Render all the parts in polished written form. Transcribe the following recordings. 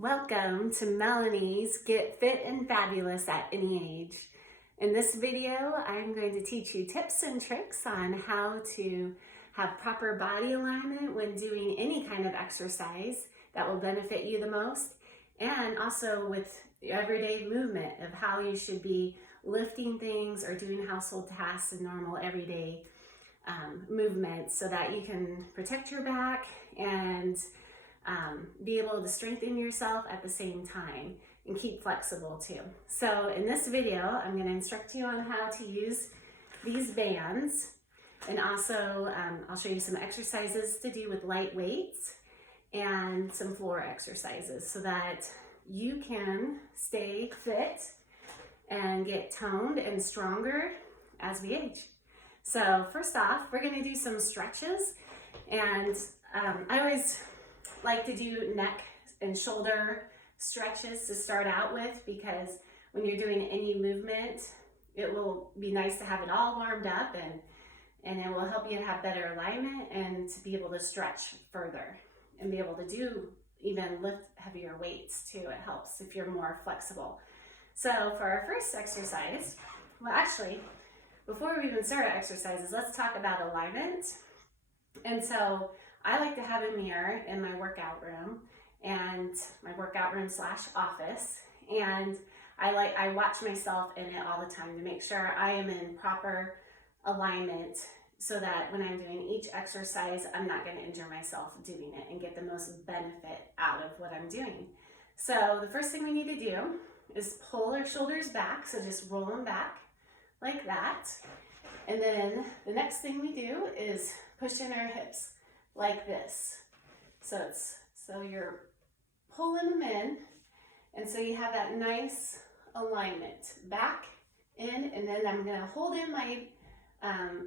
Welcome to Melanie's Get Fit and Fabulous at Any Age. In this video, I'm going to teach you tips and tricks on how to have proper body alignment when doing any kind of exercise that will benefit you the most, and also with everyday movement of how you should be lifting things or doing household tasks and normal everyday movements so that you can protect your back and be able to strengthen yourself at the same time and keep flexible too. So in this video, I'm going to instruct you on how to use these bands, and also I'll show you some exercises to do with light weights and some floor exercises so that you can stay fit and get toned and stronger as we age. So first off, we're going to do some stretches, and I always like to do neck and shoulder stretches to start out with, because when you're doing any movement, it will be nice to have it all warmed up, and it will help you to have better alignment and to be able to stretch further and be able to do even lift heavier weights too. It helps if you're more flexible. So for our first exercise, well, actually, before we even start our exercises, let's talk about alignment. And so I like to have a mirror in my workout room, and my workout room / office, and I watch myself in it all the time to make sure I am in proper alignment so that when I'm doing each exercise, I'm not going to injure myself doing it and get the most benefit out of what I'm doing. So the first thing we need to do is pull our shoulders back, so just roll them back like that. And then the next thing we do is push in our hips like this. So you're pulling them in, and so you have that nice alignment back in, and then I'm gonna hold in my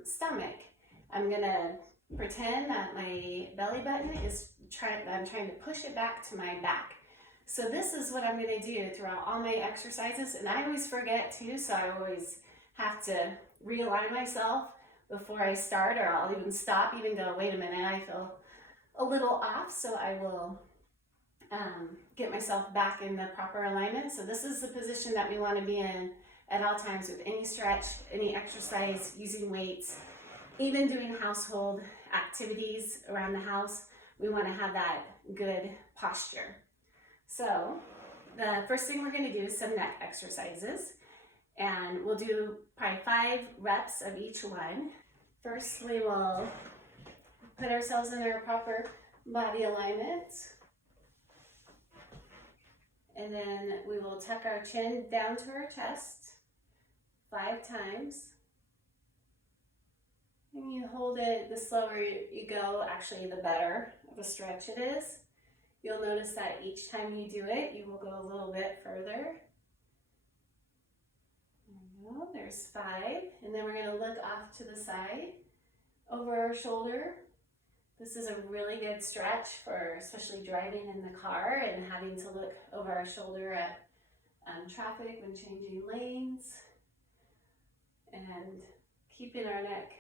stomach. I'm gonna pretend that my belly button is I'm trying to push it back to my back. So this is what I'm gonna do throughout all my exercises, and I always forget too, so I always have to realign myself before I start, or I'll even stop, even go, wait a minute, I feel a little off, so I will get myself back in the proper alignment. So this is the position that we want to be in at all times with any stretch, any exercise, using weights, even doing household activities around the house. We want to have that good posture. So the first thing we're going to do is some neck exercises, and we'll do probably 5 reps of each one. First, we will put ourselves in our proper body alignment, and then we will tuck our chin down to our chest 5 times. And you hold it, the slower you go, actually the better of a stretch it is. You'll notice that each time you do it, you will go a little bit further. There's 5, and then we're going to look off to the side over our shoulder. This is a really good stretch for especially driving in the car and having to look over our shoulder at traffic when changing lanes, and keeping our neck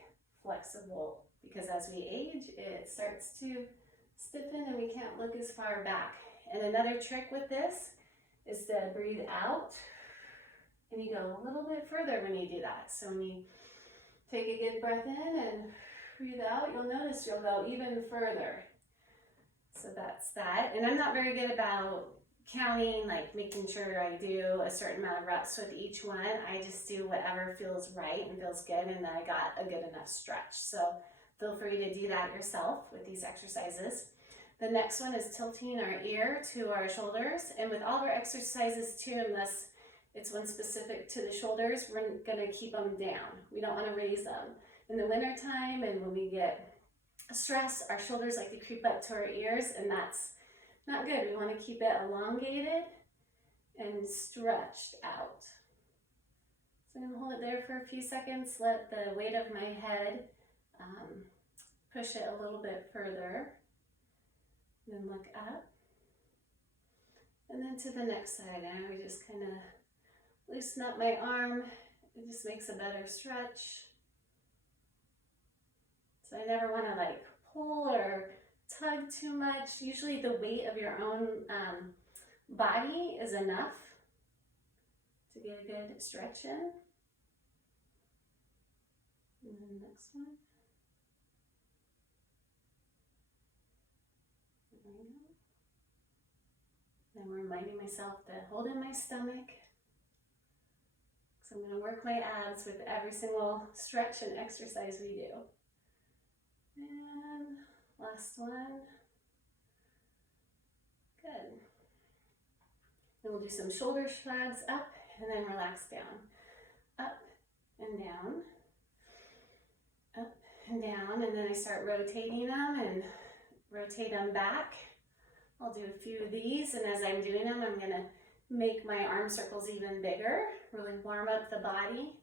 flexible, because as we age, it starts to stiffen and we can't look as far back. And another trick with this is to breathe out, and you go a little bit further when you do that. So when you take a good breath in and breathe out, you'll notice you'll go even further. So that's that. And I'm not very good about counting, like making sure I do a certain amount of reps with each one. I just do whatever feels right and feels good, and then I got a good enough stretch. So feel free to do that yourself with these exercises. The next one is tilting our ear to our shoulders. And with all our exercises too, unless it's one specific to the shoulders, we're gonna keep them down. We don't wanna raise them. In the winter time and when we get stressed, our shoulders like to creep up to our ears, and that's not good. We wanna keep it elongated and stretched out. So I'm gonna hold it there for a few seconds, let the weight of my head push it a little bit further. Then look up. And then to the next side, and I just kind of loosen up my arm. It just makes a better stretch. So I never want to like pull or tug too much. Usually the weight of your own body is enough to get a good stretch in. And then the next one. There we go. I'm reminding myself to hold in my stomach. So I'm going to work my abs with every single stretch and exercise we do. And last one. Good. Then we'll do some shoulder shrugs up and then relax down. Up and down. Up and down. And then I start rotating them and rotate them back. I'll do a few of these, and as I'm doing them, I'm going to make my arm circles even bigger, really warm up the body.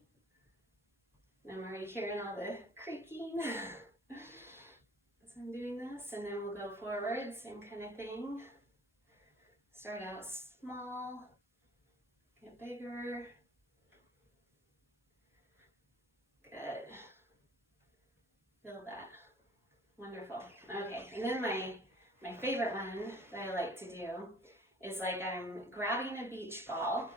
And I'm already hearing all the creaking as I'm doing this, and then we'll go forward, same kind of thing. Start out small, get bigger. Good. Feel that. Wonderful. Okay, and then my favorite one that I like to do is like I'm grabbing a beach ball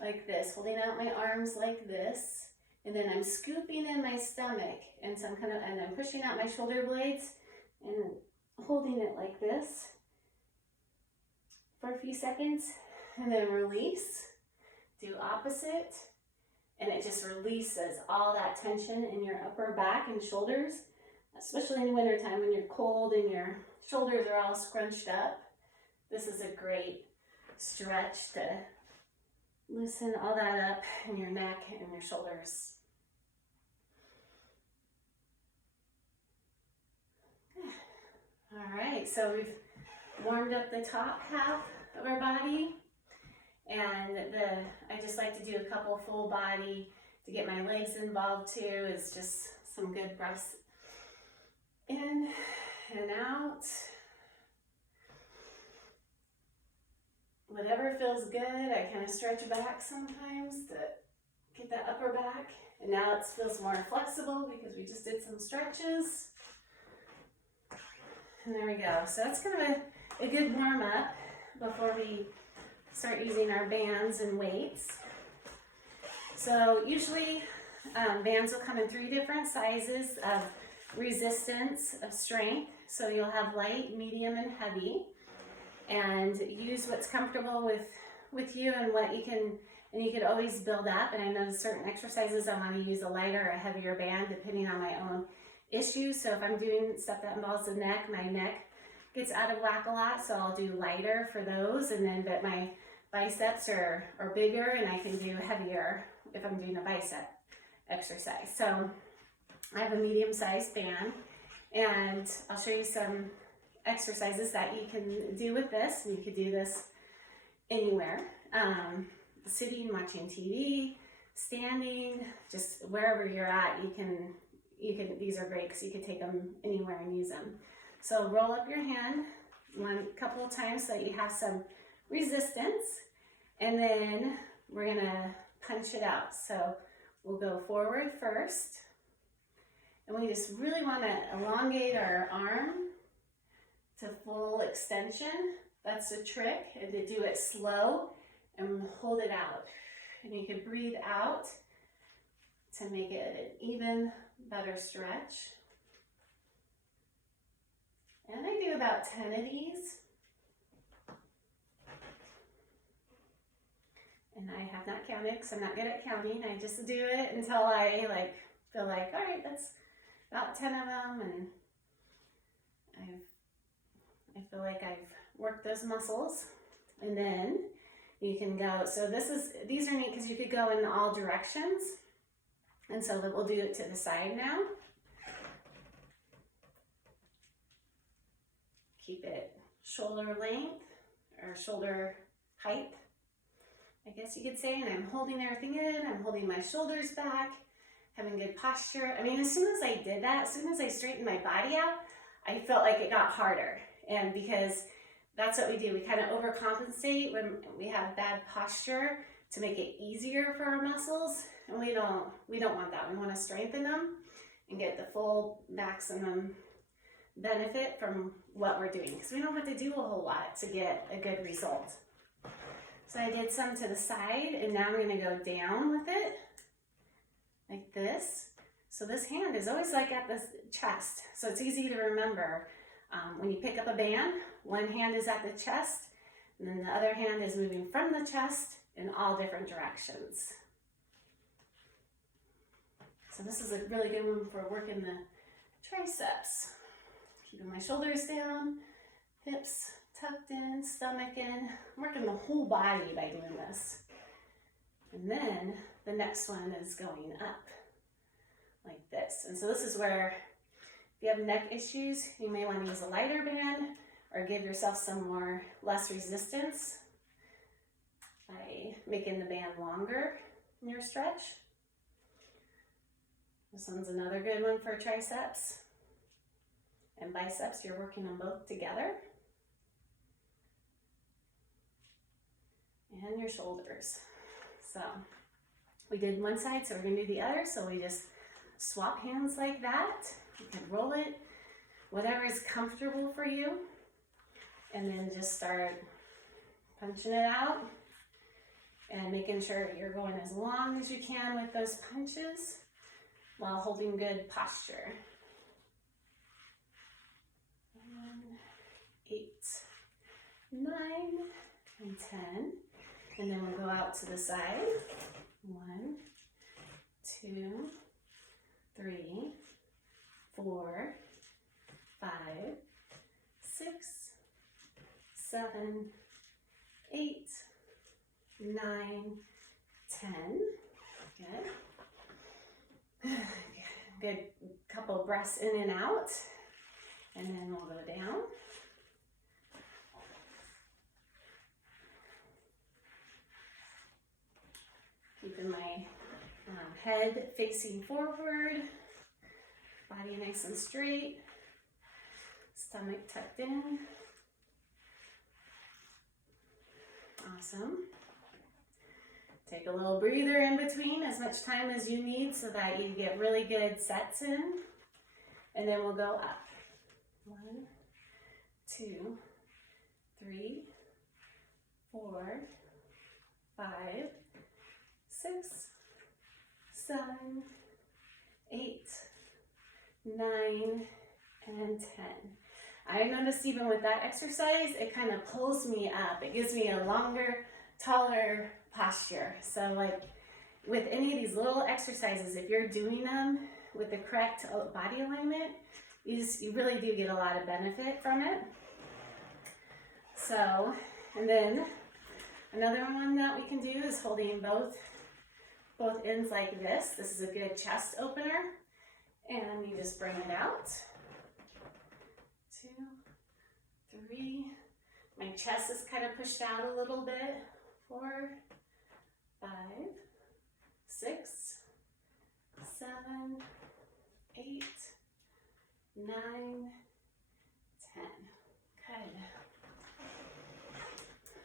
like this, holding out my arms like this, and then I'm scooping in my stomach and and I'm pushing out my shoulder blades and holding it like this for a few seconds, and then release, do opposite, and it just releases all that tension in your upper back and shoulders, especially in the wintertime when you're cold and your shoulders are all scrunched up. This is a great stretch to loosen all that up in your neck and your shoulders. All right, so we've warmed up the top half of our body, and I just like to do a couple full body to get my legs involved too. Is just some good breaths in and out. Whatever feels good. I kind of stretch back sometimes to get that upper back. And now it feels more flexible because we just did some stretches. And there we go. So that's kind of a good warm up before we start using our bands and weights. So usually bands will come in 3 different sizes of resistance, of strength. So you'll have light, medium, and heavy. And use what's comfortable with you and what you can, and you could always build up. And I know certain exercises I want to use a lighter or a heavier band depending on my own issues. So if I'm doing stuff that involves the neck, my neck gets out of whack a lot, so I'll do lighter for those. And then, but my biceps are bigger, and I can do heavier if I'm doing a bicep exercise. So I have a medium-sized band, and I'll show you some exercises that you can do with this, and you could do this anywhere, sitting, watching TV, standing, just wherever you're at. You can these are great because you can take them anywhere and use them. So roll up your hand one couple of times so that you have some resistance, and then we're gonna punch it out. So we'll go forward first, and we just really want to elongate our arm to full extension. That's the trick, and to do it slow and hold it out. And you can breathe out to make it an even better stretch. And I do about 10 of these. And I have not counted because I'm not good at counting. I just do it until I feel like, all right, that's about 10 of them, and I feel like I've worked those muscles. And then you can go, so these are neat because you could go in all directions. And so we'll do it to the side now. Keep it shoulder length or shoulder height, I guess you could say. And I'm holding everything in, I'm holding my shoulders back, having good posture. I mean, as soon as I did that, as soon as I straightened my body out, I felt like it got harder. And because that's what we do, we kind of overcompensate when we have bad posture to make it easier for our muscles, and we don't want that. We want to strengthen them and get the full maximum benefit from what we're doing, because we don't have to do a whole lot to get a good result. So I did some to the side, and now I'm going to go down with it like this. So this hand is always like at the chest, so it's easy to remember. When you pick up a band, one hand is at the chest, and then the other hand is moving from the chest in all different directions. So this is a really good one for working the triceps. Keeping my shoulders down, hips tucked in, stomach in. I'm working the whole body by doing this. And then the next one is going up like this. And so this is where, if you have neck issues, you may want to use a lighter band or give yourself some less resistance by making the band longer in your stretch. This one's another good one for triceps and biceps. You're working them both together. And your shoulders. So we did one side, so we're going to do the other. So we just swap hands like that. You can roll it, whatever is comfortable for you. And then just start punching it out and making sure you're going as long as you can with those punches while holding good posture. 8, 9, and 10. And then we'll go out to the side. 1, 2, 3, 4, 5, 6, 7, 8, 9, 10. Good. Good couple breaths in and out. And then we'll go down. Keeping my head facing forward, body nice and straight, stomach tucked in. Awesome. Take a little breather in between, as much time as you need so that you get really good sets in. And then we'll go up. 1, 2, 3, 4, 5, 6, 7, 8, 9, and 10. I noticed even with that exercise, it kind of pulls me up. It gives me a longer, taller posture. So like with any of these little exercises, if you're doing them with the correct body alignment, you really do get a lot of benefit from it. So, and then another one that we can do is holding both ends like this. This is a good chest opener. And you just bring it out. 2, 3. My chest is kind of pushed out a little bit. 4, 5, 6, 7, 8, 9, 10. Good.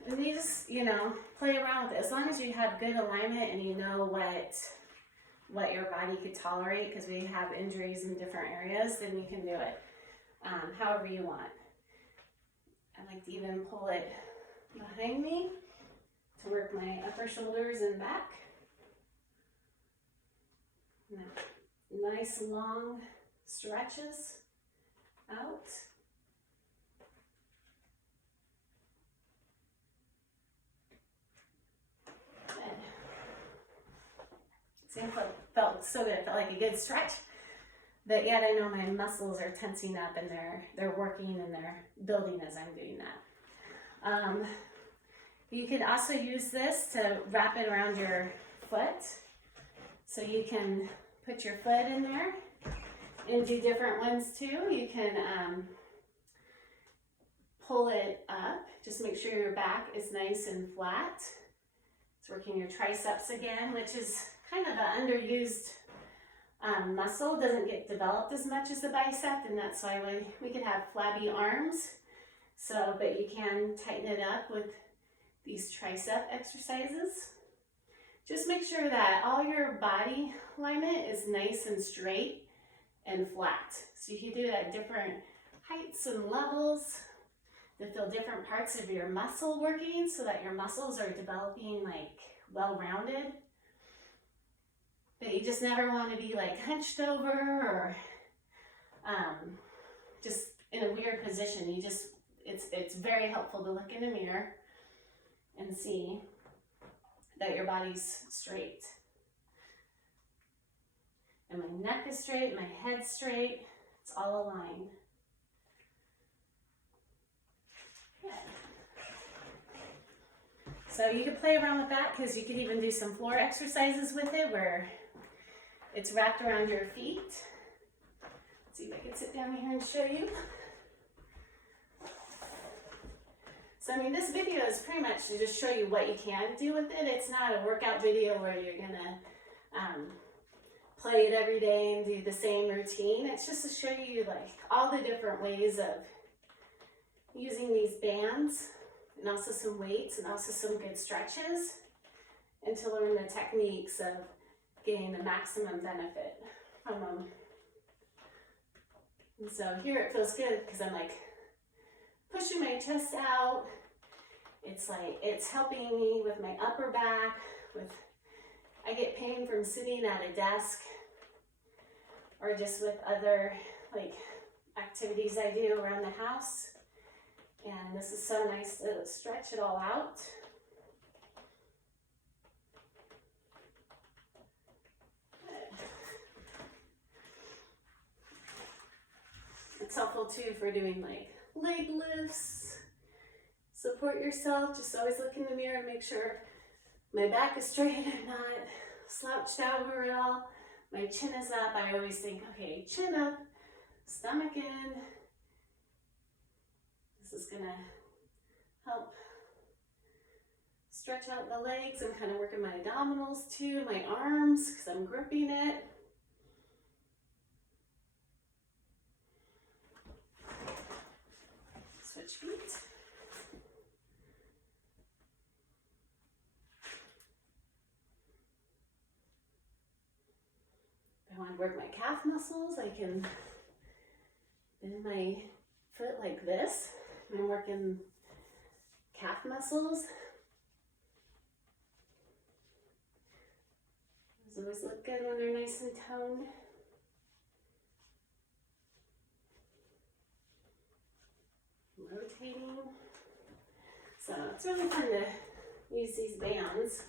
And you just, play around with it. As long as you have good alignment and you know what your body could tolerate, because we have injuries in different areas, then you can do it however you want. I like to even pull it behind me to work my upper shoulders and back. Nice long stretches out. See, it felt so good. It felt like a good stretch. But yet I know my muscles are tensing up and they're working and they're building as I'm doing that. You can also use this to wrap it around your foot. So you can put your foot in there and do different ones too. You can pull it up. Just make sure your back is nice and flat. It's working your triceps again, which is kind of an underused muscle. Doesn't get developed as much as the bicep, and that's why we can have flabby arms. So, but you can tighten it up with these tricep exercises. Just make sure that all your body alignment is nice and straight and flat. So you can do it at different heights and levels to feel different parts of your muscle working so that your muscles are developing like well-rounded. But you just never want to be like hunched over or just in a weird position. You just, it's very helpful to look in a mirror and see that your body's straight. And my neck is straight, my head's straight, it's all aligned. Good. So you could play around with that because you could even do some floor exercises with it where it's wrapped around your feet. Let's see if I can sit down here and show you. So I mean, this video is pretty much to just show you what you can do with it. It's not a workout video where you're gonna play it every day and do the same routine. It's just to show you like all the different ways of using these bands and also some weights and also some good stretches, and to learn the techniques of getting the maximum benefit from them. And so here it feels good because I'm like pushing my chest out. It's like, it's helping me with my upper back, I get pain from sitting at a desk or just with other like activities I do around the house. And this is so nice to stretch it all out. It's helpful too for doing like leg lifts. Support yourself. Just always look in the mirror and make sure my back is straight and not slouched over at all. My chin is up. I always think, okay, chin up, stomach in. This is gonna help stretch out the legs. I'm kind of working my abdominals too, my arms, because I'm gripping it. Switch feet. If I want to work my calf muscles, I can bend my foot like this. I'm working calf muscles. Those always look good when they're nice and toned. Rotating. So it's really fun to use these bands.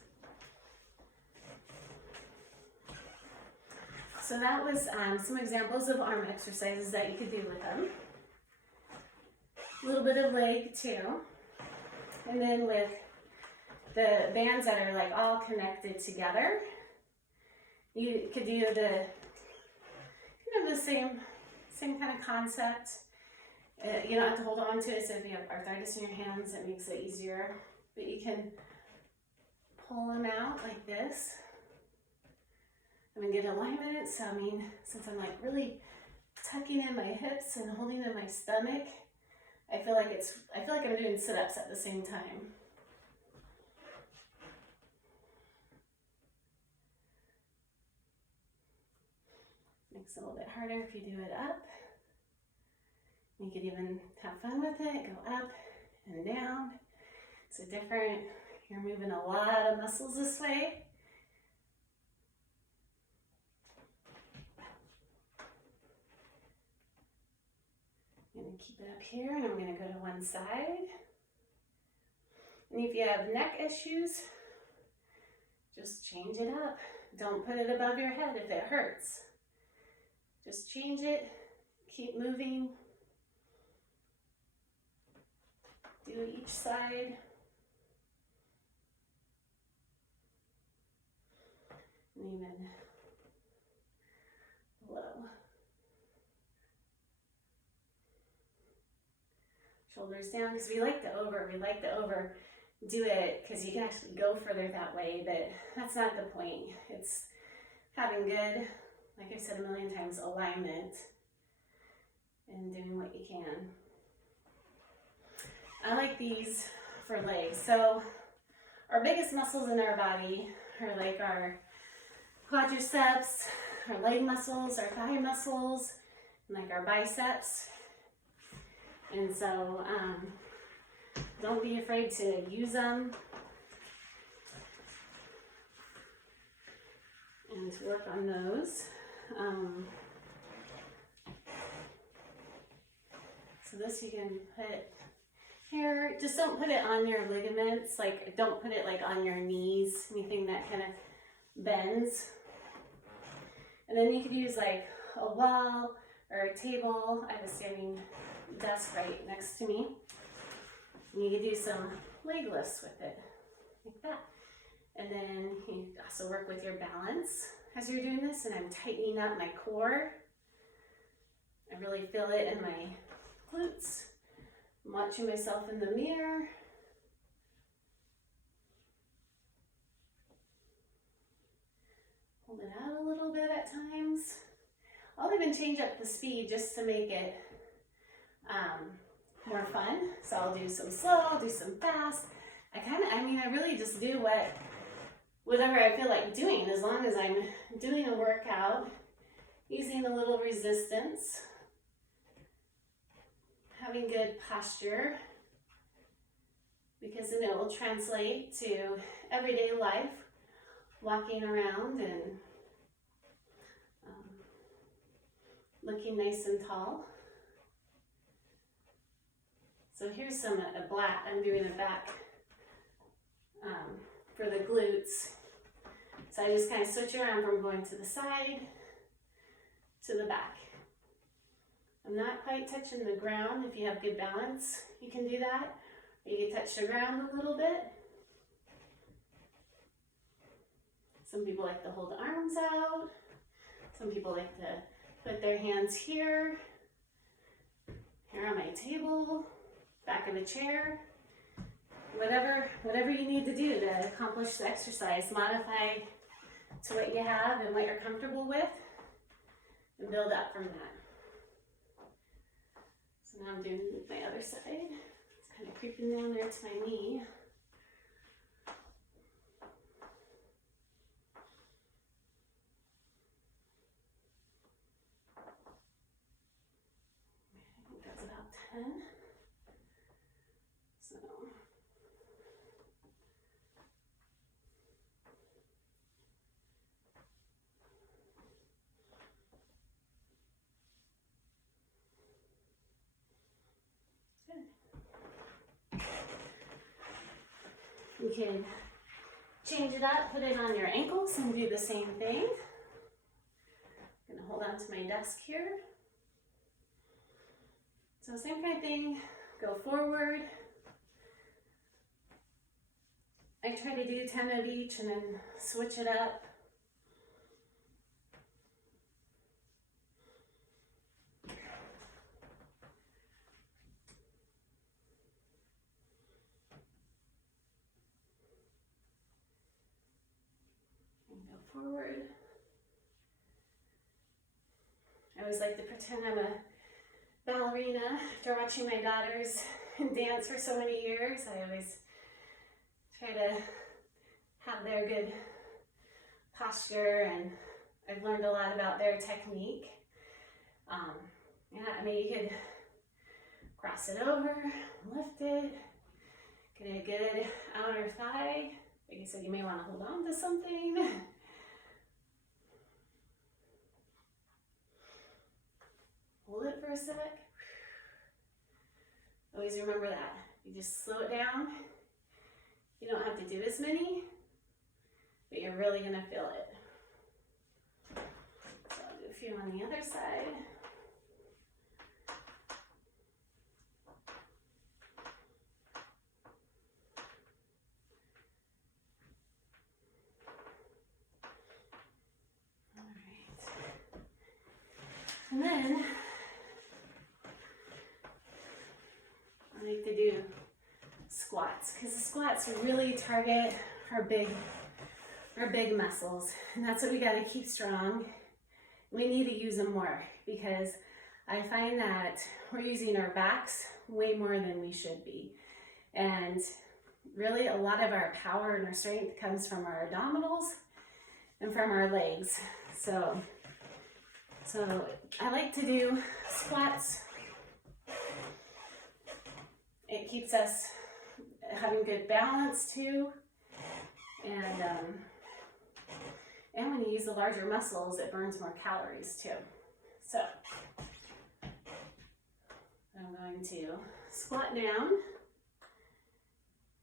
So that was some examples of arm exercises that you could do with them. A little bit of leg too. And then with the bands that are like all connected together, you could do the kind of the same kind of concept. You don't have to hold on to it, so if you have arthritis in your hands, it makes it easier. But you can pull them out like this. I'm gonna get alignment, so I mean, since I'm like really tucking in my hips and holding in my stomach, I feel like I'm doing sit-ups at the same time. Makes it a little bit harder if you do it up. You could even have fun with it, go up and down. It's a different, you're moving a lot of muscles this way. I'm going to keep it up here, and I'm going to go to one side. And if you have neck issues, just change it up. Don't put it above your head if it hurts. Just change it, keep moving. Do each side. And even below. Shoulders down, because we like to overdo it because you can actually go further that way, but that's not the point. It's having good, like I've said a million times, alignment and doing what you can. I like these for legs. So our biggest muscles in our body are like our quadriceps, our leg muscles, our thigh muscles, and like our biceps. And so don't be afraid to use them and to work on those. So this you can put here. Just don't put it on your ligaments. Like, don't put it like on your knees, anything that kind of bends. And then you could use like a wall or a table. I have a standing desk right next to me. And you could do some leg lifts with it, like that. And then you also work with your balance as you're doing this. And I'm tightening up my core. I really feel it in my glutes. I'm watching myself in the mirror. Hold it out a little bit at times. I'll even change up the speed just to make it more fun. So I'll do some slow, I'll do some fast. I really just do whatever I feel like doing, as long as I'm doing a workout, using a little resistance, having good posture, because then it will translate to everyday life, walking around and looking nice and tall. So here's some black. I'm doing a back for the glutes. So I just kind of switch around from going to the side to the back. I'm not quite touching the ground. If you have good balance, you can do that. Or you can touch the ground a little bit. Some people like to hold the arms out. Some people like to put their hands here on my table, back of the chair. Whatever you need to do to accomplish the exercise, modify to what you have and what you're comfortable with, and build up from that. So now I'm doing my other side. It's kind of creeping down there to my knee. I think that's about 10. So you can change it up, put it on your ankles and do the same thing. I'm gonna hold on to my desk here. So same kind of thing, go forward. I try to do 10 of each and then switch it up. Forward. I always like to pretend I'm a ballerina after watching my daughters dance for so many years. I always try to have their good posture, and I've learned a lot about their technique. You could cross it over, lift it, get a good outer thigh. Like I said, you may want to hold on to something. Hold it for a sec. Always remember that. You just slow it down. You don't have to do as many, but you're really going to feel it. So I'll do a few on the other side. All right. And then I like to do squats, because the squats really target our big muscles, and that's what we got to keep strong. We need to use them more, because I find that we're using our backs way more than we should be, and really a lot of our power and our strength comes from our abdominals and from our legs. So I like to do squats It keeps us having good balance too. And when you use the larger muscles, it burns more calories too. So I'm going to squat down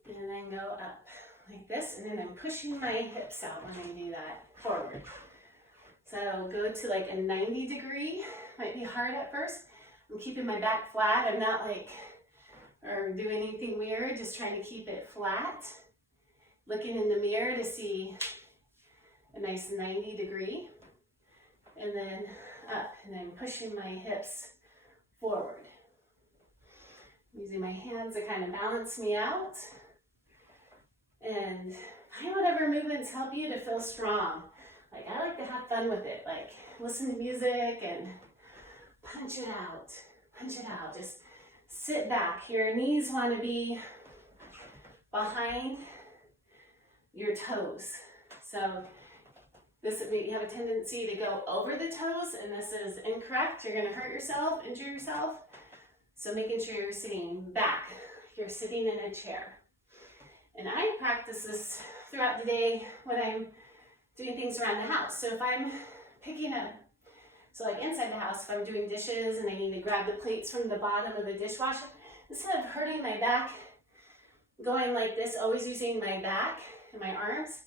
and then go up like this, and then I'm pushing my hips out when I do that forward. So go to like a 90 degree, might be hard at first. I'm keeping my back flat. I'm not like, or doing anything weird, just trying to keep it flat. Looking in the mirror to see a nice 90 degree, and then up, and then pushing my hips forward. Using my hands to kind of balance me out. And find whatever movements help you to feel strong. Like, I like to have fun with it. Like, listen to music and punch it out. Punch it out. Just sit back. Your knees want to be behind your toes. So this, you have a tendency to go over the toes, and this is incorrect. You're going to hurt yourself, injure yourself. So making sure you're sitting back. You're sitting in a chair. And I practice this throughout the day when I'm doing things around the house. So if I'm picking up, so like inside the house, if I'm doing dishes and I need to grab the plates from the bottom of the dishwasher, instead of hurting my back, going like this, always using my back and my arms,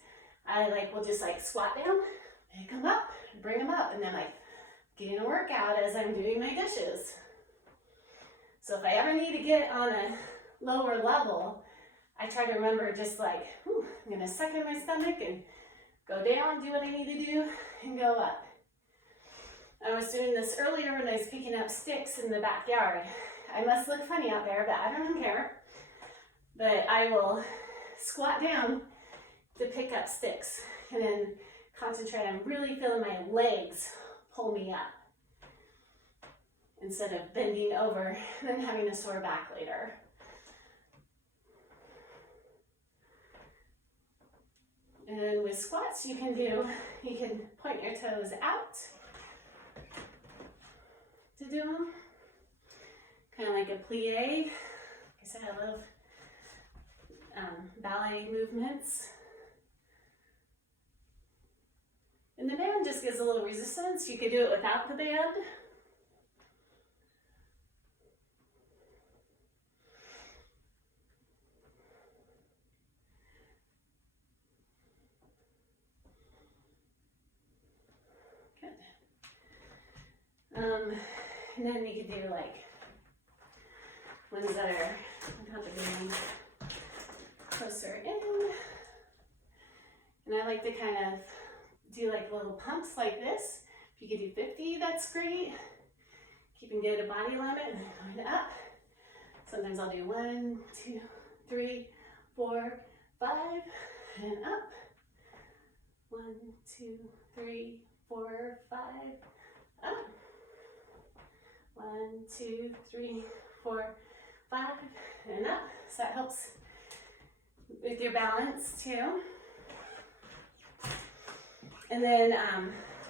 I will just squat down, pick them up, bring them up, and then getting a workout as I'm doing my dishes. So if I ever need to get on a lower level, I try to remember just I'm gonna suck in my stomach and go down, do what I need to do, and go up. I was doing this earlier when I was picking up sticks in the backyard. I must look funny out there, but I don't care. But I will squat down to pick up sticks and then concentrate on really feeling my legs pull me up instead of bending over and then having a sore back later. And with squats, you can point your toes out to do them. Kind of like a plie. Like I said, I love ballet movements. And the band just gives a little resistance. You could do it without the band. And then you could do ones that are without the band closer in. And I like to kind of do little pumps like this. If you could do 50, that's great. Keeping good body alignment and then going up. Sometimes I'll do 1, 2, 3, 4, 5, and up. 1, 2, 3, 4, 5, up. 1, 2, 3, 4, 5, and up. So that helps with your balance too. And then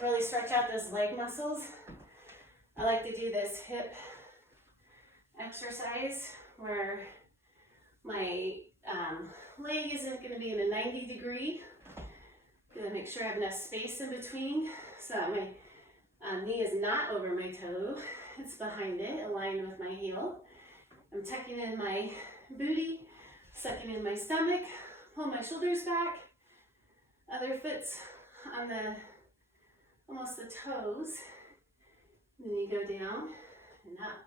really stretch out those leg muscles. I like to do this hip exercise where my leg isn't going to be in a 90 degree. I'm going to make sure I have enough space in between so that my knee is not over my toe. It's behind it, aligned with my heel. I'm tucking in my booty, sucking in my stomach, pull my shoulders back. Other foot's on almost the toes. And then you go down and up,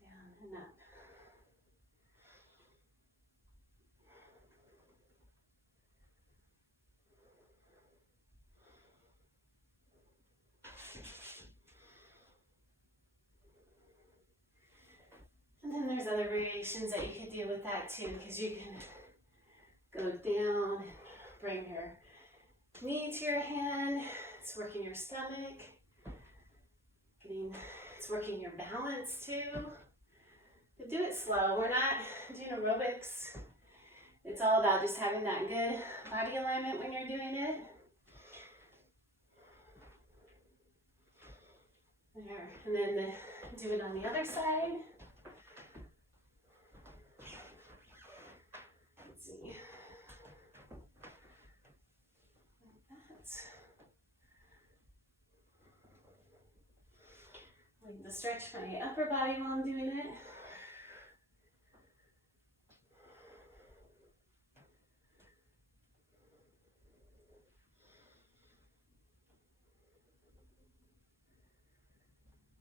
down and up. And then there's other variations that you could do with that too, because you can go down and bring your knee to your hand. It's working your stomach. It's working your balance too. But do it slow. We're not doing aerobics. It's all about just having that good body alignment when you're doing it. There. And then do it on the other side. To stretch my upper body while I'm doing it.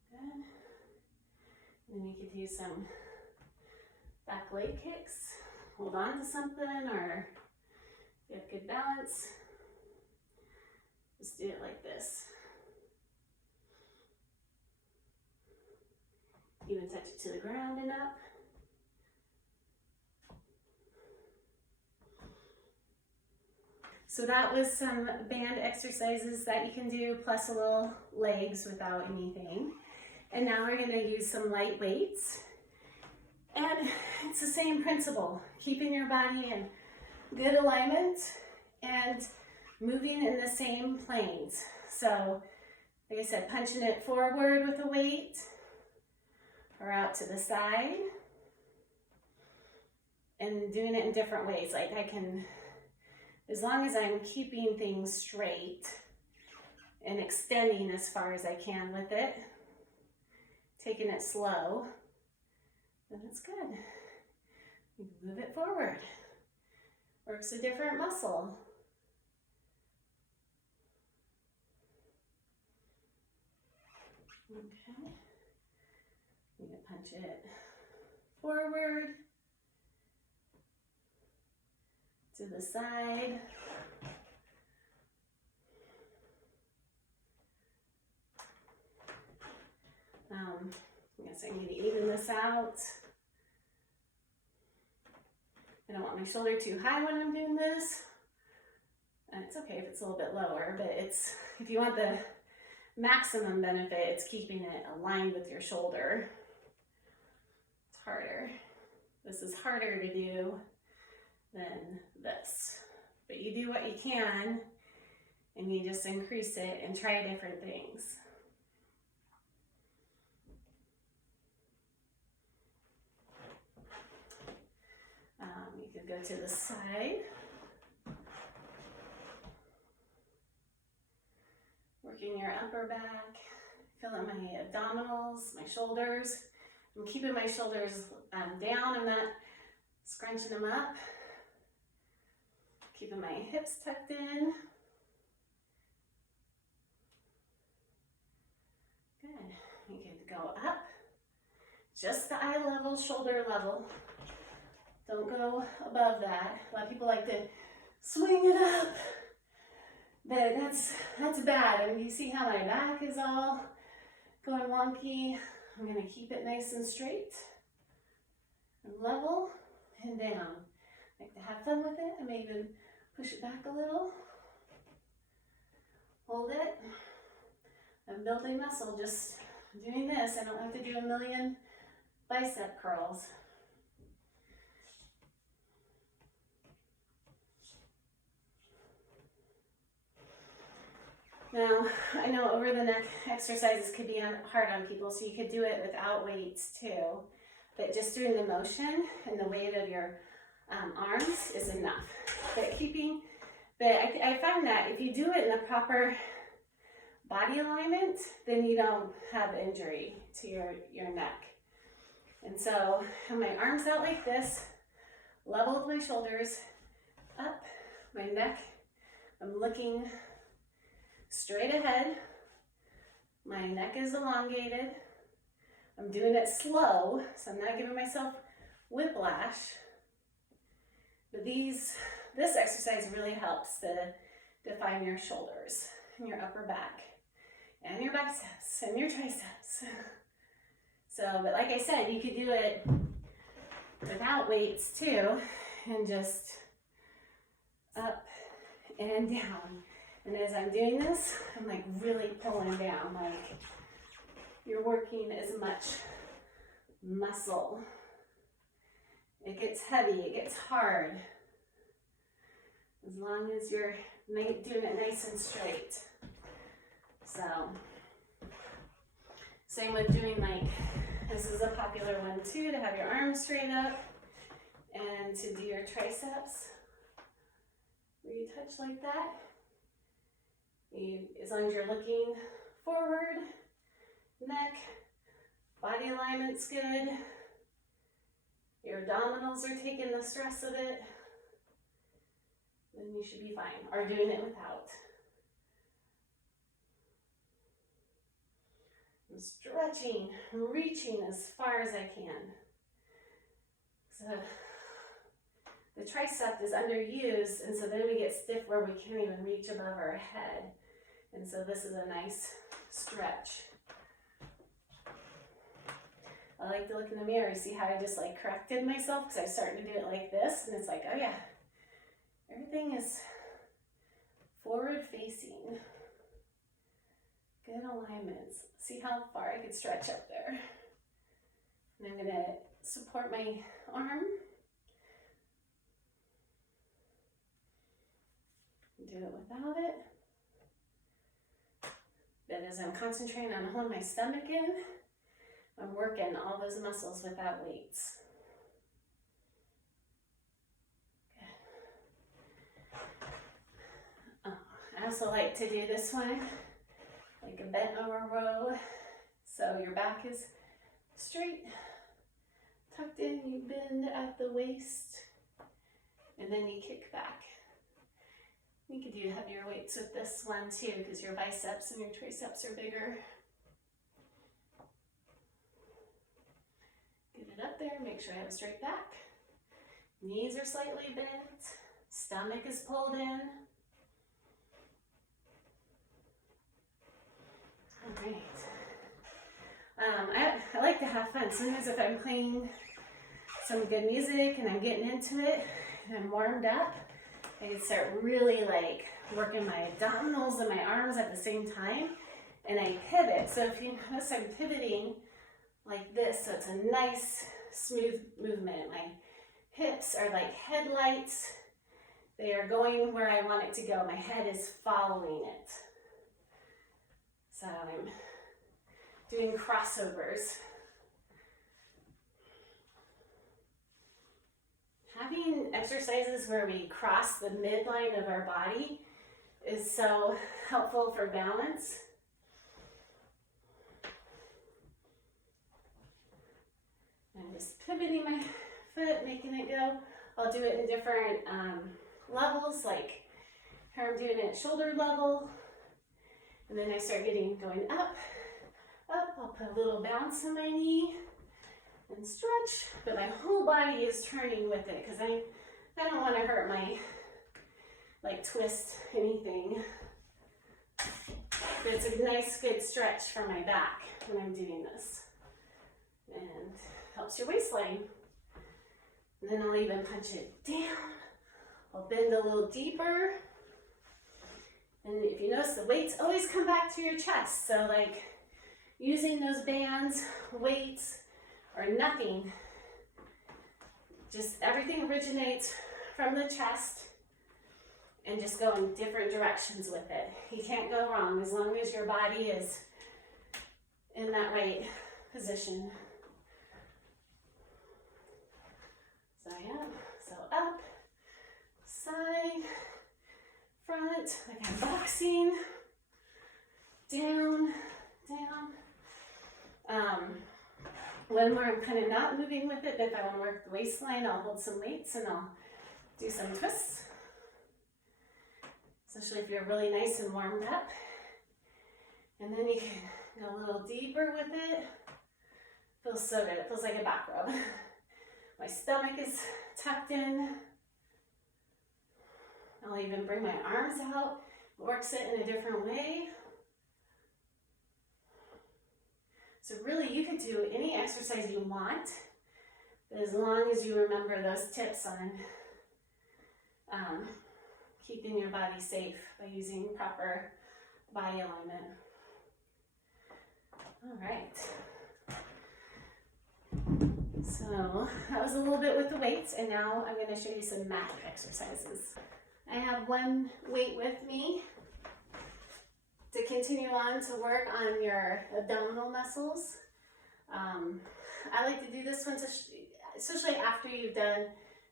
Good. And then you could do some back leg kicks. Hold on to something, or if you have good balance, just do it like this. Even touch it to the ground and up. So that was some band exercises that you can do, plus a little legs without anything. And now we're gonna use some light weights. And it's the same principle, keeping your body in good alignment and moving in the same planes. So, like I said, punching it forward with a weight, or out to the side, and doing it in different ways. Like I can, as long as I'm keeping things straight and extending as far as I can with it, taking it slow, then it's good. You move it forward. Works a different muscle. Okay. I'm going to punch it forward, to the side. I guess I need to even this out. I don't want my shoulder too high when I'm doing this. And it's okay if it's a little bit lower, but it's, if you want the maximum benefit, it's keeping it aligned with your shoulder. It's harder. This is harder to do than this. But you do what you can, and you just increase it and try different things. You could go to the side. Working your upper back, feeling my abdominals, my shoulders. I'm keeping my shoulders down. I'm not scrunching them up. Keeping my hips tucked in. Good. You could go up, just the eye level, shoulder level. Don't go above that. A lot of people like to swing it up, but that's bad. I mean, you see how my back is all going wonky? I'm gonna keep it nice and straight, and level, and down. I like to have fun with it. I may even push it back a little. Hold it. I'm building muscle just doing this. I don't have to do a million bicep curls. Now, I know over the neck exercises could be hard on people, so you could do it without weights too. But just doing the motion and the weight of your arms is enough. But I find that if you do it in the proper body alignment, then you don't have injury to your neck. And so, I have my arms out like this, level with my shoulders, up, my neck, I'm looking straight ahead, my neck is elongated, I'm doing it slow, so I'm not giving myself whiplash. But this exercise really helps to define your shoulders and your upper back and your biceps and your triceps. So, but like I said, you could do it without weights too, and just up and down. And as I'm doing this, I'm like really pulling down, like you're working as much muscle. It gets heavy, it gets hard. As long as you're doing it nice and straight. So, same with doing like, this is a popular one too, to have your arms straight up and to do your triceps. Where you touch like that. As long as you're looking forward, neck, Body alignment's good. Your abdominals are taking the stress of it. Then you should be fine, or doing it without. I'm stretching, reaching as far as I can. So the tricep is underused, and so then we get stiff where we can't even reach above our head. And so this is a nice stretch. I like to look in the mirror, see how I just like corrected myself, because I started to do it like this, and it's like, oh yeah, everything is forward facing. Good alignments. See how far I could stretch up there. And I'm gonna support my arm. Do it without it. But as I'm concentrating on holding my stomach in, I'm working all those muscles without weights. Good. I also like to do this one like a bent over row. So your back is straight, tucked in, you bend at the waist, and then you kick back. You could do heavier weights with this one too, because your biceps and your triceps are bigger. Get it up there, make sure I have a straight back. Knees are slightly bent, stomach is pulled in. All right. I like to have fun. Sometimes if I'm playing some good music and I'm getting into it and I'm warmed up, I can start really like working my abdominals and my arms at the same time, and I pivot. So if you notice, I'm pivoting like this, so it's a nice smooth movement. My hips are like headlights. They are going where I want it to go. My head is following it. So I'm doing crossovers. Having exercises where we cross the midline of our body is so helpful for balance. I'm just pivoting my foot, making it go. I'll do it in different levels, like here I'm doing it at shoulder level, and then I start going up. I'll put a little bounce in my knee and stretch, but my whole body is turning with it, because I don't want to hurt my, like twist anything. But it's a nice good stretch for my back when I'm doing this, and helps your waistline. And then I'll even punch it down. I'll bend a little deeper. And if you notice, the weights always come back to your chest. So like using those bands, weights, or nothing, just everything originates from the chest, and just go in different directions with it. You can't go wrong as long as your body is in that right position. So yeah, so up, side, front, like I'm boxing, down, down. When I'm kind of not moving with it, if I want to work the waistline, I'll hold some weights and I'll do some twists. Especially if you're really nice and warmed up. And then you can go a little deeper with it. Feels so good. It feels like a back rub. My stomach is tucked in. I'll even bring my arms out. Works it in a different way. So really, you could do any exercise you want, but as long as you remember those tips on keeping your body safe by using proper body alignment. All right. So that was a little bit with the weights, and now I'm going to show you some mat exercises. I have one weight with me to continue on to work on your abdominal muscles. I like to do this one, especially after you've done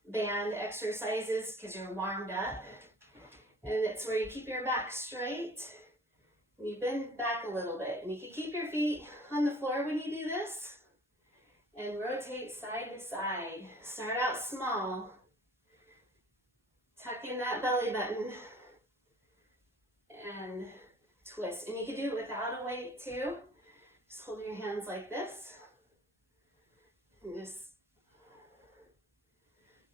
band exercises, because you're warmed up. And it's where you keep your back straight, and you bend back a little bit. And you can keep your feet on the floor when you do this. and rotate side to side. Start out small. Tuck in that belly button and twist. And you can do it without a weight too. Just hold your hands like this and just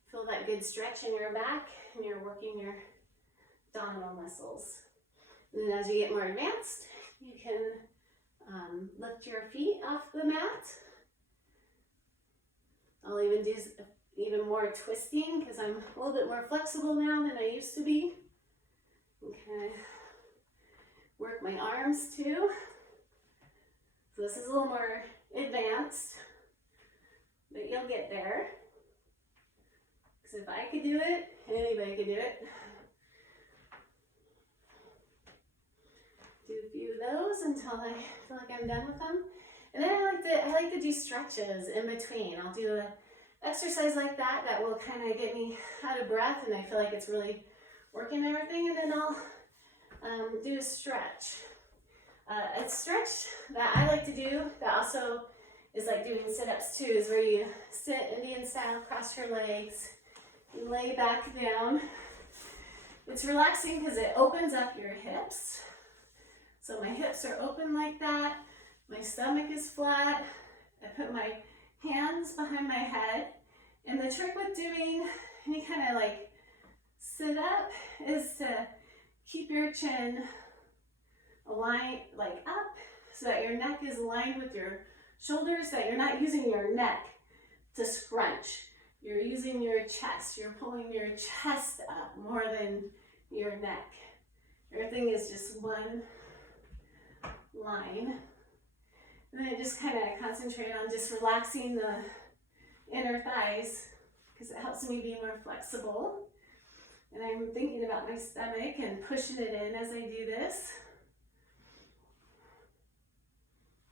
feel that good stretch in your back, and you're working your abdominal muscles. And then as you get more advanced, you can lift your feet off the mat. I'll even do even more twisting because I'm a little bit more flexible now than I used to be. Okay, work my arms too. So this is a little more advanced, but you'll get there. Because if I could do it, anybody could do it. Do a few of those until I feel like I'm done with them. And then I like to do stretches in between. I'll do an exercise like that that will kind of get me out of breath, and I feel like it's really working everything. And then I'll do a stretch. A stretch that I like to do that also is like doing sit-ups too, is where you sit Indian style, cross your legs, you lay back down. It's relaxing because it opens up your hips. So my hips are open like that. My stomach is flat. I put my hands behind my head. And the trick with doing any kind of like sit up is to keep your chin aligned like up so that your neck is aligned with your shoulders, that you're not using your neck to scrunch. You're using your chest. You're pulling your chest up more than your neck. Everything is just one line. And then just kind of concentrate on just relaxing the inner thighs because it helps me be more flexible. And I'm thinking about my stomach and pushing it in as I do this.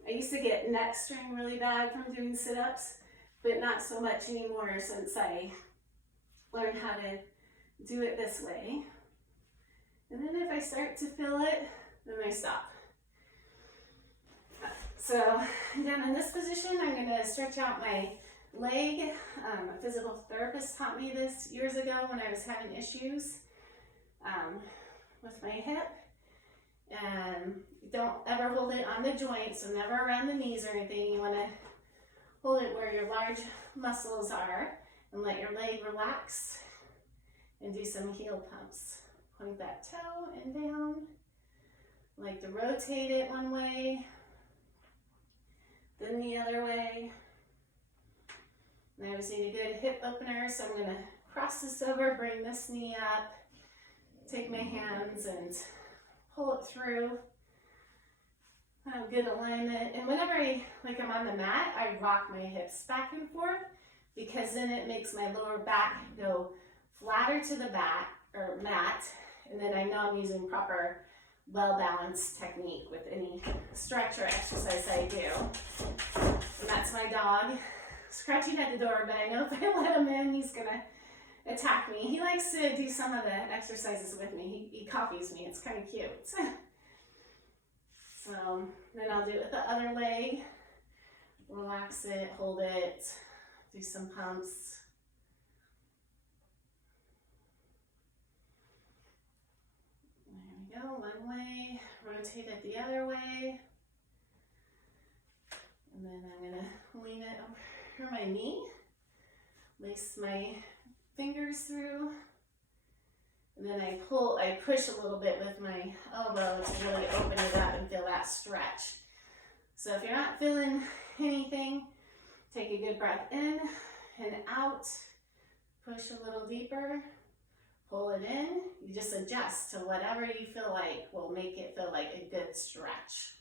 I used to get neck strain really bad from doing sit-ups, but not so much anymore since I learned how to do it this way. And then if I start to feel it, then I stop. So down in this position, I'm going to stretch out my leg. A physical therapist taught me this years ago when I was having issues with my hip. And don't ever hold it on the joint, so never around the knees or anything. You want to hold it where your large muscles are and let your leg relax and do some heel pumps. Point that toe and down. Like to rotate it one way, then the other way. And I always need a good hip opener, so I'm going to cross this over, bring this knee up, take my hands and pull it through. Have good alignment. And whenever I'm on the mat, I rock my hips back and forth because then it makes my lower back go flatter to the back or mat. And then I know I'm using proper well-balanced technique with any stretch or exercise I do. And that's my dog scratching at the door, but I know if I let him in, he's gonna attack me. He likes to do some of the exercises with me. He copies me. It's kind of cute. So then I'll do it with the other leg. Relax it, hold it, do some pumps. There we go, one way, rotate it the other way. And then I'm gonna lean it over my knee, lace my fingers through, and then I push a little bit with my elbow to really open it up and feel that stretch. So if you're not feeling anything, take a good breath in and out, push a little deeper, pull it in. You just adjust to whatever you feel like will make it feel like a good stretch.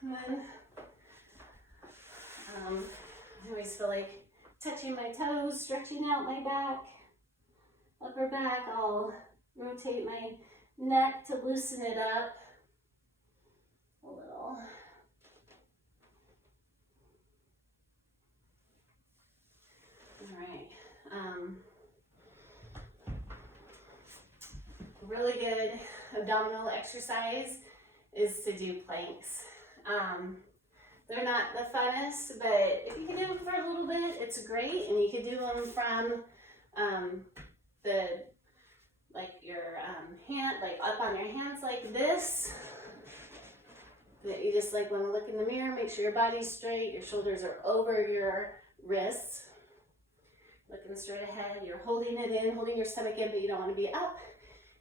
And then I always feel like touching my toes, stretching out my back, upper back. I'll rotate my neck to loosen it up a little. All right. Really good abdominal exercise is to do planks. They're not the funnest, but if you can do them for a little bit, it's great. And you can do them from your hand, like up on your hands like this. That you just like want to look in the mirror, make sure your body's straight, your shoulders are over your wrists. Looking straight ahead, you're holding it in, holding your stomach in, but you don't want to be up.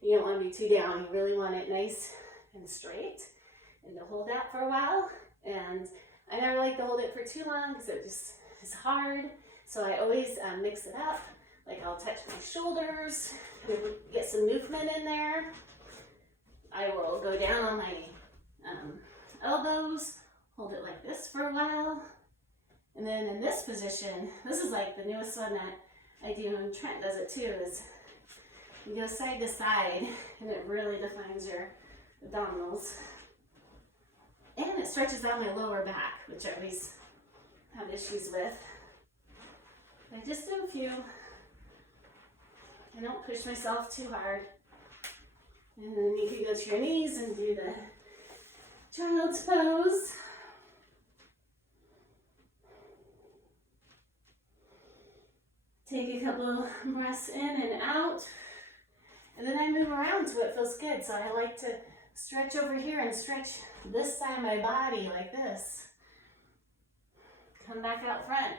You don't want to be too down. You really want it nice and straight. And to hold that for a while. And I never like to hold it for too long because it just is hard. So I always mix it up. Like I'll touch my shoulders, kind of get some movement in there. I will go down on my elbows, hold it like this for a while. And then in this position, this is like the newest one that I do, and Trent does it too, is you go side to side, and it really defines your abdominals. And it stretches out my lower back, which I always have issues with. I just do a few. I don't push myself too hard. And then you can go to your knees and do the child's pose. Take a couple breaths in and out. And then I move around so it feels good. So I like to stretch over here and stretch this side of my body like this. Come back out front.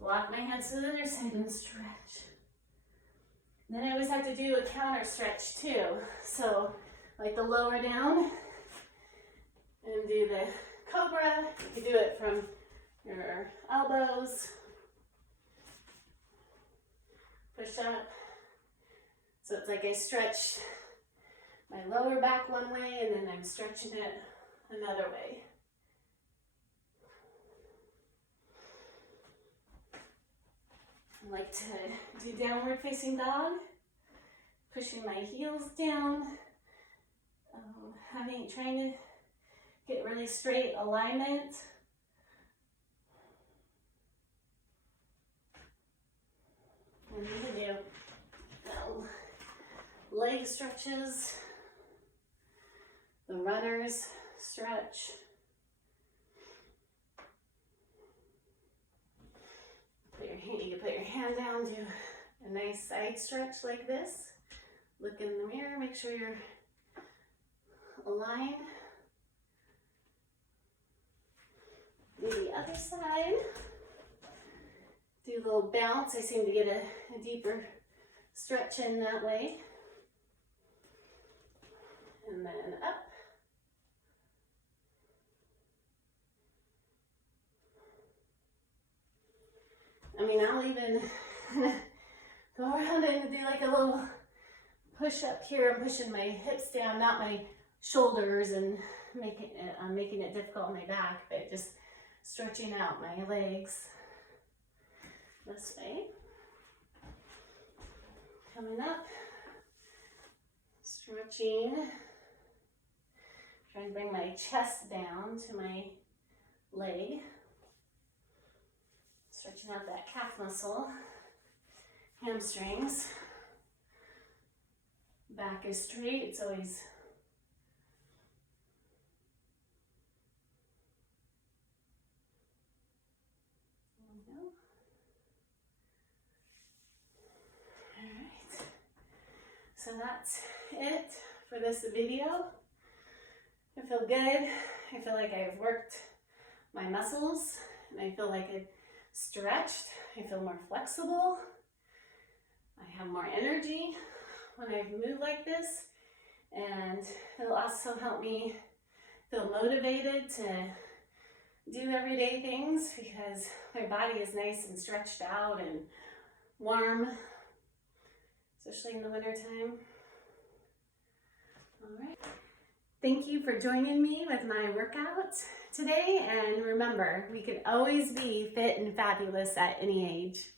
Lock my hands to the other side and stretch. Then I always have to do a counter stretch too. So like the lower down and do the cobra. You can do it from your elbows. Push up. So it's like I stretch my lower back one way and then I'm stretching it another way. I like to do downward facing dog, pushing my heels down, trying to get really straight alignment. And I'm going to do leg stretches, the runner's stretch. You can put your hand down, do a nice side stretch like this. Look in the mirror, make sure you're aligned. Do the other side. Do a little bounce. I seem to get a deeper stretch in that way. And then up. I mean, I'll even go around and do like a little push up here. I'm pushing my hips down, not my shoulders, and making it difficult on my back, but just stretching out my legs this way. Coming up, stretching. Trying to bring my chest down to my leg. Stretching out that calf muscle, hamstrings. Back is straight, it's always Alright, so that's it for this video. I feel good. I feel like I've worked my muscles, and I feel like I've stretched. I feel more flexible. I have more energy when I move like this, and it'll also help me feel motivated to do everyday things because my body is nice and stretched out and warm, especially in the wintertime. All right. Thank you for joining me with my workout today, and remember, we can always be fit and fabulous at any age.